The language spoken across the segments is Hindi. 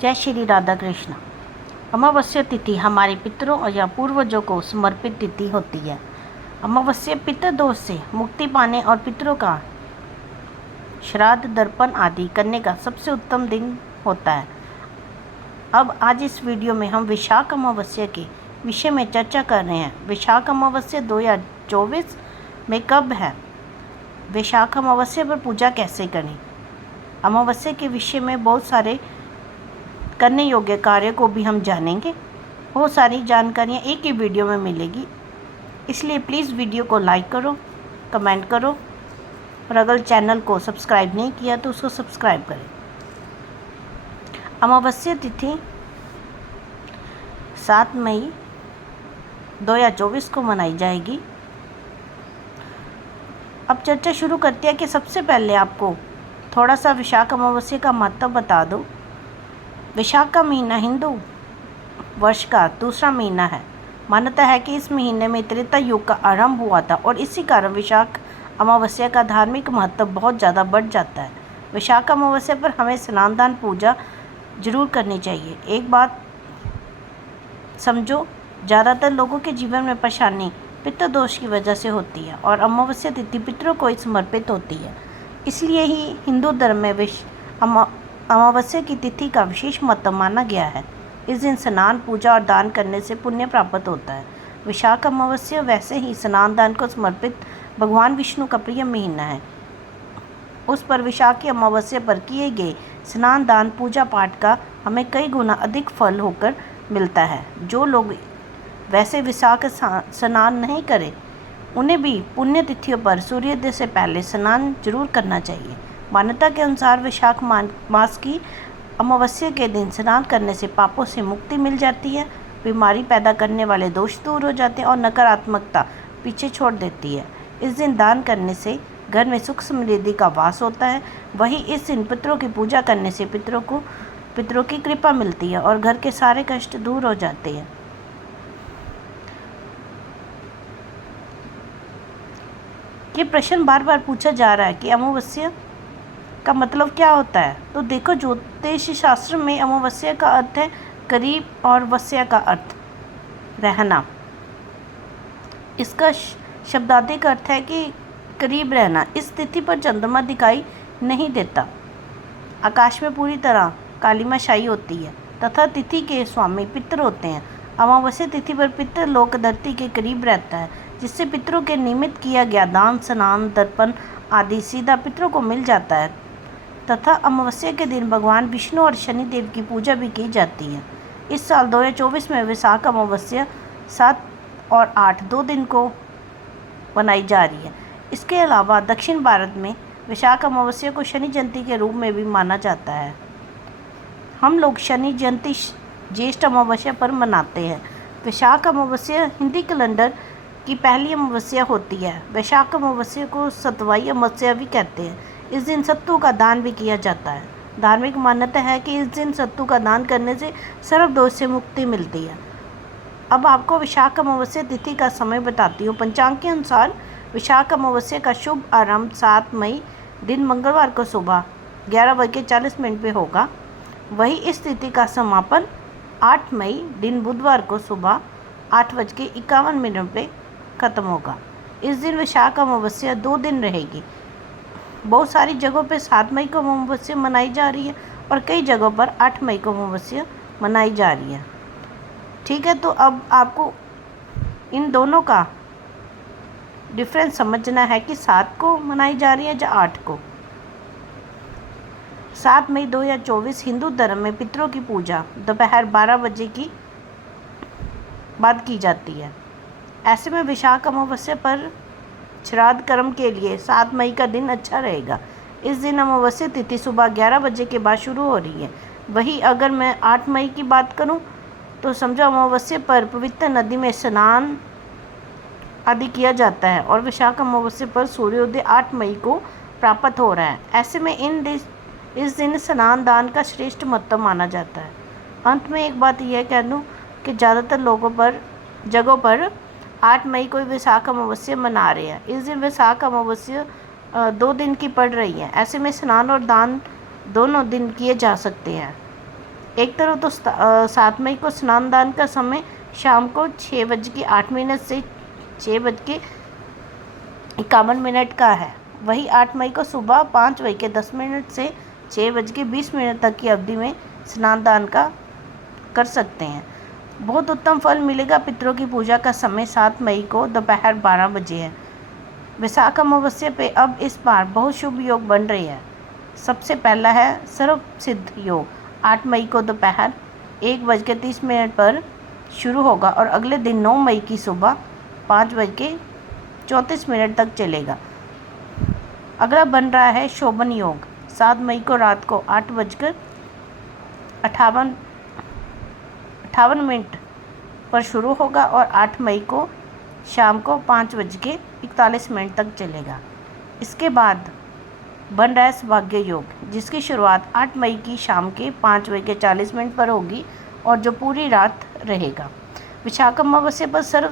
जय श्री राधा कृष्ण। अमावस्या तिथि हमारे पितरों या पूर्वजों को समर्पित तिथि होती है। अमावस्या पितृ दोष से मुक्ति पाने और पितरों का श्राद्ध दर्पण आदि करने का सबसे उत्तम दिन होता है। अब आज इस वीडियो में हम विशाख अमावस्या के विषय में चर्चा कर रहे हैं। विशाख अमावस्या 2024 में कब है? विशाख अमावस्या पर पूजा कैसे करें? अमावस्या के विषय में बहुत सारे करने योग्य कार्य को भी हम जानेंगे। बहुत सारी जानकारियाँ एक ही वीडियो में मिलेगी, इसलिए प्लीज़ वीडियो को लाइक करो, कमेंट करो और अगर चैनल को सब्सक्राइब नहीं किया तो उसको सब्सक्राइब करें। अमावस्या तिथि 7 मई 2024 को मनाई जाएगी। अब चर्चा शुरू करते हैं कि सबसे पहले आपको थोड़ा सा विशाख अमावस्या का महत्व बता दूं। विशाख का महीना हिंदू वर्ष का दूसरा महीना है। मान्यता है कि इस महीने में त्रेता युग का आरंभ हुआ था और इसी कारण विशाख अमावस्या का धार्मिक महत्व बहुत ज़्यादा बढ़ जाता है। विशाख अमावस्या पर हमें स्नान दान पूजा जरूर करनी चाहिए। एक बात समझो, ज़्यादातर लोगों के जीवन में परेशानी पितृ दोष की वजह से होती है और अमावस्या तिथि पितरों को समर्पित होती है। इसलिए ही हिंदू धर्म में अमावस्या की तिथि का विशेष महत्व माना गया है। इस दिन स्नान पूजा और दान करने से पुण्य प्राप्त होता है। विशाख अमावस्या वैसे ही स्नान दान को समर्पित भगवान विष्णु का प्रिय महीना है। उस पर विशाख की अमावस्या पर किए गए स्नान दान पूजा पाठ का हमें कई गुना अधिक फल होकर मिलता है। जो लोग वैसे विशाख स्नान नहीं करें उन्हें भी पुण्य तिथियों पर सूर्योदय से पहले स्नान जरूर करना चाहिए। मान्यता के अनुसार विशाख मास की अमावस्या के दिन स्नान करने से पापों से मुक्ति मिल जाती है, बीमारी पैदा करने वाले दोष दूर हो जाते हैं और नकारात्मकता पीछे छोड़ देती है। इस दिन दान करने से घर में सुख समृद्धि का वास होता है। वहीं इस दिन पितरों की पूजा करने से पितरों की कृपा मिलती है और घर के सारे कष्ट दूर हो जाते हैं। ये प्रश्न बार बार पूछा जा रहा है कि अमावस्या का मतलब क्या होता है। तो देखो, ज्योतिष शास्त्र में अमावस्या का अर्थ है करीब और वस्या का अर्थ रहना। इसका शब्दार्थिक अर्थ है कि करीब रहना। इस तिथि पर चंद्रमा दिखाई नहीं देता, आकाश में पूरी तरह कालिमा छाई होती है तथा तिथि के स्वामी पितर होते हैं। अमावस्या तिथि पर पितर लोक धरती के करीब रहता है, जिससे पितरों के निमित्त किया गया दान स्नान दर्पण आदि सीधा पितरों को मिल जाता है तथा अमावस्या के दिन भगवान विष्णु और शनिदेव की पूजा भी की जाती है। इस साल 2024 में विशाख अमावस्या 7 और 8 2 दिन को मनाई जा रही है। इसके अलावा दक्षिण भारत में विशाख अमावस्या को शनि जयंती के रूप में भी माना जाता है। हम लोग शनि जयंती ज्येष्ठ अमावस्या पर मनाते हैं। विशाख अमावस्या हिंदी कैलेंडर की पहली अमावस्या होती है। वैशाख अमावस्या को सतवाई अमावस्या भी कहते हैं। इस दिन सत्तू का दान भी किया जाता है। धार्मिक मान्यता है कि इस दिन सत्तू का दान करने से सर्व दोष से मुक्ति मिलती है। अब आपको विशाख अमावस्या तिथि का समय बताती हूँ। पंचांग के अनुसार विशाख अमावस्या का शुभ आरंभ 7 मई दिन मंगलवार को सुबह 11:40 पे होगा। वही इस तिथि का समापन 8 मई दिन बुधवार को सुबह 8:51 पे खत्म होगा। इस दिन विशाख अमावस्या 2 दिन रहेगी। बहुत सारी जगहों पे 7 मई को अमावस्या मनाई जा रही है और कई जगहों पर 8 मई को अमावस्या मनाई जा रही है। ठीक है, तो अब आपको इन दोनों का डिफरेंस समझना है कि 7 को मनाई जा रही है या 8 को। 7 मई 2024 हिंदू धर्म में पितरों की पूजा दोपहर 12 बजे की बाद की जाती है। ऐसे में विशाख अमावस्या पर श्राद्ध कर्म के लिए 7 मई का दिन अच्छा रहेगा। इस दिन अमावस्या तिथि सुबह 11 बजे के बाद शुरू हो रही है। वहीं अगर मैं 8 मई की बात करूं तो समझो अमावस्या पर पवित्र नदी में स्नान आदि किया जाता है और विशाख अमावस्या पर सूर्योदय 8 मई को प्राप्त हो रहा है। ऐसे में इस दिन स्नान दान का श्रेष्ठ महत्व माना जाता है। अंत में एक बात यह कह दूँ कि ज़्यादातर जगहों पर 8 मई को विशाख अमावस्या मना रहे हैं। इस दिन विशाख अमावस्या 2 दिन की पड़ रही है। ऐसे में स्नान और दान दोनों दिन किए जा सकते हैं। एक तरफ तो 7 मई को स्नान दान का समय शाम को 6:08 से 6:51 का है। वही 8 मई को सुबह 5:10 से 6:20 तक की अवधि में स्नान दान का कर सकते हैं। बहुत उत्तम फल मिलेगा। पितरों की पूजा का समय 7 मई को दोपहर 12 बजे है। विशाख अमावस्या पे अब इस बार बहुत शुभ योग बन रही है। सबसे पहला है सर्व सिद्ध योग। 8 मई को दोपहर 1:30 पर शुरू होगा और अगले दिन 9 मई की सुबह 5:34 तक चलेगा। अगला बन रहा है शोभन योग। 7 मई को रात को 8:58 पर शुरू होगा और 8 मई को शाम को 5:41 तक चलेगा। इसके बाद बन रहा है सौभाग्य योग, जिसकी शुरुआत 8 मई की शाम के 5:40 पर होगी और जो पूरी रात रहेगा। विशाख अमावस्या पर सर्व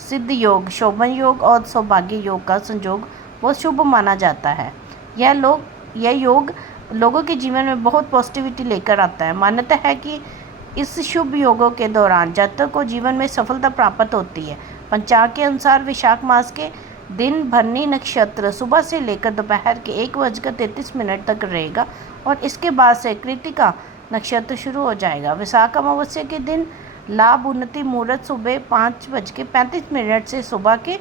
सिद्ध योग, शोभन योग और सौभाग्य योग का संयोग बहुत शुभ माना जाता है। यह योग लोगों के जीवन में बहुत पॉजिटिविटी लेकर आता है। मान्यता है कि इस शुभ योगों के दौरान जातक को जीवन में सफलता प्राप्त होती है। पंचांग के अनुसार विशाख मास के दिन भरनी नक्षत्र सुबह से लेकर दोपहर के 1:33 तक रहेगा और इसके बाद से कृतिका नक्षत्र शुरू हो जाएगा। विशाख अमावस्या के दिन लाभ उन्नति मुहूर्त सुबह 5:35 से सुबह के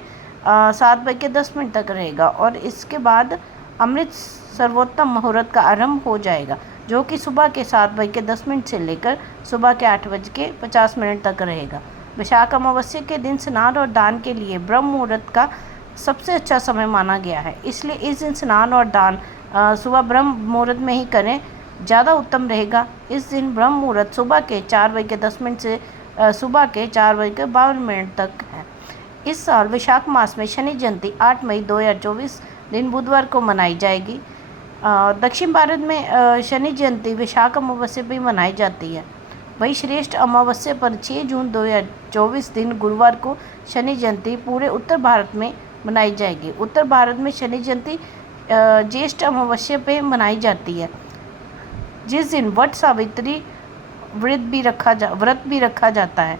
7:10 तक रहेगा और इसके बाद अमृत सर्वोत्तम मुहूर्त का आरंभ हो जाएगा, जो कि सुबह के 7:10 से लेकर सुबह के 8:50 तक रहेगा। विशाख अमावस्या के दिन स्नान और दान के लिए ब्रह्म मुहूर्त का सबसे अच्छा समय माना गया है। इसलिए इस दिन स्नान और दान सुबह ब्रह्म मुहूर्त में ही करें, ज़्यादा उत्तम रहेगा। इस दिन ब्रह्म मुहूर्त सुबह के 4:10 से सुबह के 4:52 तक है। इस साल विशाख मास में शनि जयंती 8 मई 2024 दिन बुधवार को मनाई जाएगी। दक्षिण भारत में शनि जयंती विशाख अमावस्या पर मनाई जाती है। वही श्रेष्ठ अमावस्या पर 6 जून 2024 दिन गुरुवार को शनि जयंती पूरे उत्तर भारत में मनाई जाएगी। उत्तर भारत में शनि जयंती ज्येष्ठ अमावस्या पे मनाई जाती है, जिस दिन वट सावित्री व्रत भी रखा जाता है।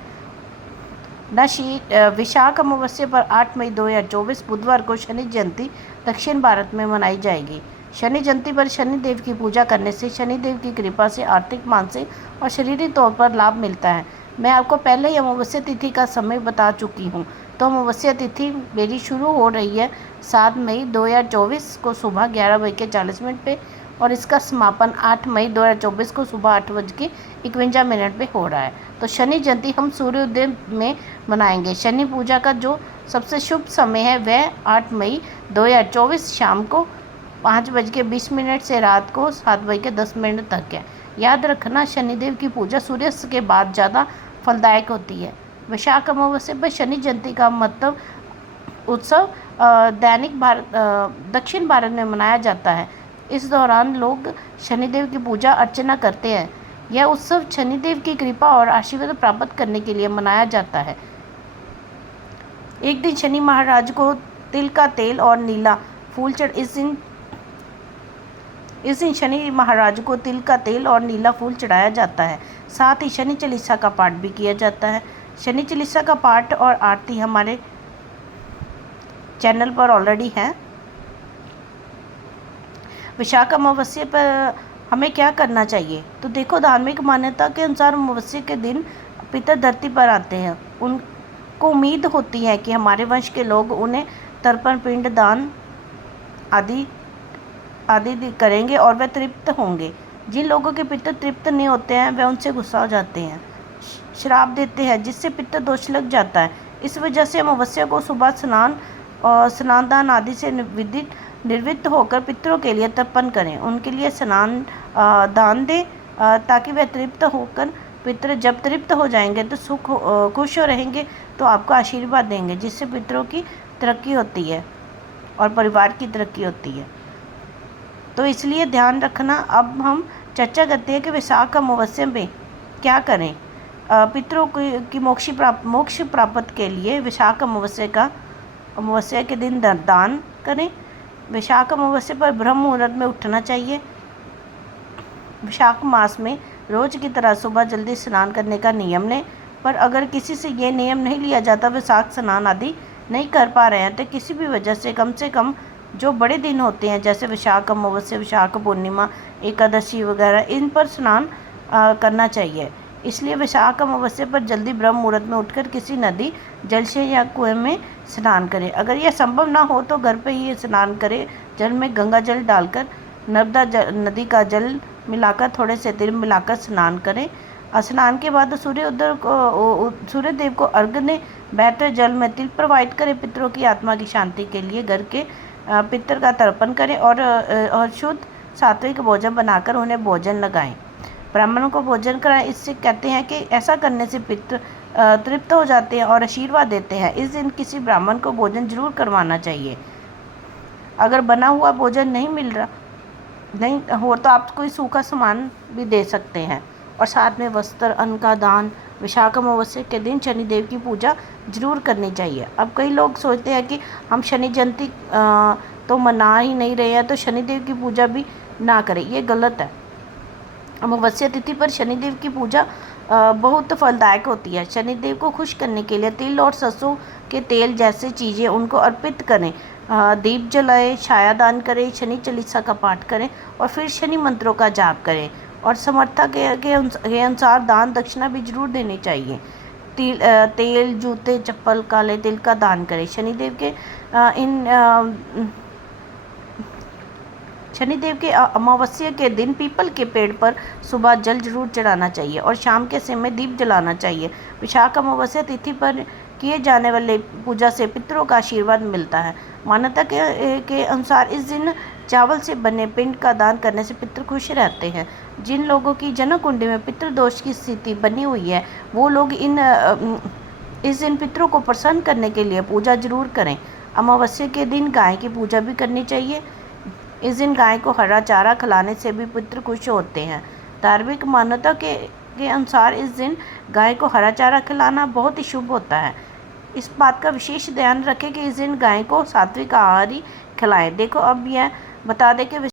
विशाख अमावस्या पर 8 मई 2024 बुधवार को शनि जयंती दक्षिण भारत में मनाई जाएगी। शनि जयंती पर शनि देव की पूजा करने से शनि देव की कृपा से आर्थिक, मानसिक और शारीरिक तौर पर लाभ मिलता है। मैं आपको पहले ही अमावस्या तिथि का समय बता चुकी हूँ, तो अमावस्या तिथि मेरी शुरू हो रही है 7 मई 2024 को सुबह 11:40 पे और इसका समापन 8 मई 2024 को सुबह 8:51 पे हो रहा है। तो शनि जयंती हम सूर्योदय में मनाएंगे। शनि पूजा का जो सबसे शुभ समय है वह 8 मई 2024 शाम को 5:20 से रात को 7:10 तक है। याद रखना, शनिदेव की पूजा सूर्यास्त के बाद ज़्यादा फलदायक होती है। विशाख अमावस्या पर शनि जयंती का उत्सव दक्षिण भारत में मनाया जाता है। इस दौरान लोग शनिदेव की पूजा अर्चना करते हैं। यह उत्सव शनिदेव की कृपा और आशीर्वाद प्राप्त करने के लिए मनाया जाता है। एक दिन शनि महाराज को तिल का तेल और नीला फूल इस दिन शनि महाराज को तिल का तेल और नीला फूल चढ़ाया जाता है। साथ ही शनि चालीसा का पाठ भी किया जाता है। शनि चालीसा का पाठ और आरती हमारे चैनल पर ऑलरेडी है। विशाख अमावस्या पर हमें क्या करना चाहिए? तो देखो, धार्मिक मान्यता के अनुसार अमावस्या के दिन पितर धरती पर आते हैं। उनको उम्मीद होती है कि हमारे वंश के लोग उन्हें तर्पण, पिंड दान आदि करेंगे और वे तृप्त होंगे। जिन लोगों के पितर तृप्त नहीं होते हैं वे उनसे गुस्सा हो जाते हैं, श्राप देते हैं, जिससे पितर दोष लग जाता है। इस वजह से अमावस्या को सुबह स्नान दान आदि से निवृत्त होकर पितरों के लिए तर्पण करें, उनके लिए स्नान दान दें ताकि वे तृप्त होकर पितर जब तृप्त हो जाएंगे तो खुश हो रहेंगे, तो आपको आशीर्वाद देंगे, जिससे पितरों की तरक्की होती है और परिवार की तरक्की होती है। तो इसलिए ध्यान रखना। अब हम चर्चा करते हैं कि विशाख अमावस्या में क्या करें। पितरों की मोक्ष प्राप्त के लिए विशाख अमावस्या के दिन दान करें। विशाख अमावस्या पर ब्रह्म मुहूर्त में उठना चाहिए। विशाख मास में रोज की तरह सुबह जल्दी स्नान करने का नियम लें। पर अगर किसी से ये नियम नहीं लिया जाता, विशाख स्नान आदि नहीं कर पा रहे हैं, तो किसी भी वजह से कम जो बड़े दिन होते हैं जैसे विशाख अमावस्या, विशाख पूर्णिमा, एकादशी वगैरह, इन पर स्नान करना चाहिए। इसलिए विशाख अमावस्या पर जल्दी ब्रह्म मुहूर्त में उठकर किसी नदी, जलाशय या कुएं में स्नान करें। अगर यह संभव ना हो तो घर पर ही स्नान करें। जल में गंगा जल डालकर नर्मदा नदी का जल मिलाकर थोड़े से तिल मिलाकर स्नान करें। स्नान के बाद सूर्य देव को अर्घ्य दें। बहते जल में तिल प्रवाहित करें। पितरों की आत्मा की शांति के लिए घर के पितर का तर्पण करें और शुद्ध सात्विक भोजन बनाकर उन्हें भोजन लगाएं। ब्राह्मणों को भोजन कराएं। इससे कहते हैं कि ऐसा करने से पितर तृप्त हो जाते हैं और आशीर्वाद देते हैं। इस दिन किसी ब्राह्मण को भोजन जरूर करवाना चाहिए। अगर बना हुआ भोजन नहीं हो तो आप कोई सूखा सामान भी दे सकते हैं। और साथ में वस्त्र, अन्न का दान। विशाख अमावस्या के दिन शनिदेव की पूजा जरूर करनी चाहिए। अब कई लोग सोचते हैं कि हम शनि जयंती तो मना ही नहीं रहे हैं, तो शनिदेव की पूजा भी ना करें। ये गलत है। अमावस्या तिथि पर शनिदेव की पूजा बहुत फलदायक होती है। शनिदेव को खुश करने के लिए तिल और सरसों के तेल जैसे चीज़ें उनको अर्पित करें। दीप जलाएं, छाया दान करें, शनि चालीसा का पाठ करें और फिर शनि मंत्रों का जाप करें। और समर्था के अनुसार दान दक्षिणा भी जरूर देनी चाहिए। तेल, जूते, चप्पल, काले तिल का दान करें। शनिदेव के अमावस्या के दिन पीपल के पेड़ पर सुबह जल जरूर चढ़ाना चाहिए और शाम के समय दीप जलाना चाहिए। विशाख अमावस्या तिथि पर किए जाने वाले पूजा से पितरों का आशीर्वाद मिलता है। मान्यता के अनुसार इस दिन चावल से बने पिंड का दान करने से पितर खुश रहते हैं। जिन लोगों की जन्म कुंडली में पितृदोष की स्थिति बनी हुई है, वो लोग इस दिन पितरों को प्रसन्न करने के लिए पूजा जरूर करें। अमावस्या के दिन गाय की पूजा भी करनी चाहिए। इस दिन गाय को हरा चारा खिलाने से भी पितृ खुश होते हैं। धार्मिक मान्यता के अनुसार इस दिन गाय को हरा चारा खिलाना बहुत ही शुभ होता है। इस बात का विशेष ध्यान रखें कि इस दिन गाय को सात्विक आहार ही खिलाएं। देखो, अब यह बता दें कि